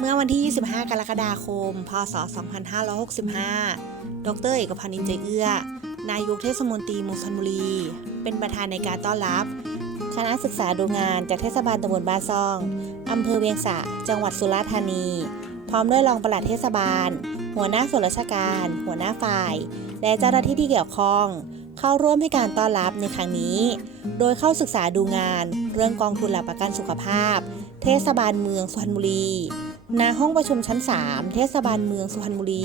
15กรกฎาคม พศ 2565 ดรเอกพันธ์อินใจเอื้อ นายกเทศมนตรีเมืองชลบุรี เป็นประธานในการต้อนรับ คณะศึกษาดูงานจากเทศบาลตำบลบ้านซอง อำเภอเวียงสะ จังหวัดสุราษฎร์ธานี พร้อมด้วยรองปลัดเทศบาล หัวหน้าส่วนราชการ หัวหน้าฝ่าย และเจ้าหน้าที่ที่เกี่ยวข้อง เข้าร่วมให้การต้อนรับในครั้งนี้ โดยเข้าศึกษาดูงาน เรื่องกองทุนหลักประกันสุขภาพ เทศบาลเมืองสุพรรณบุรี ณห้องประชุมชั้น 3 เทศบาลเมืองสุพรรณบุรี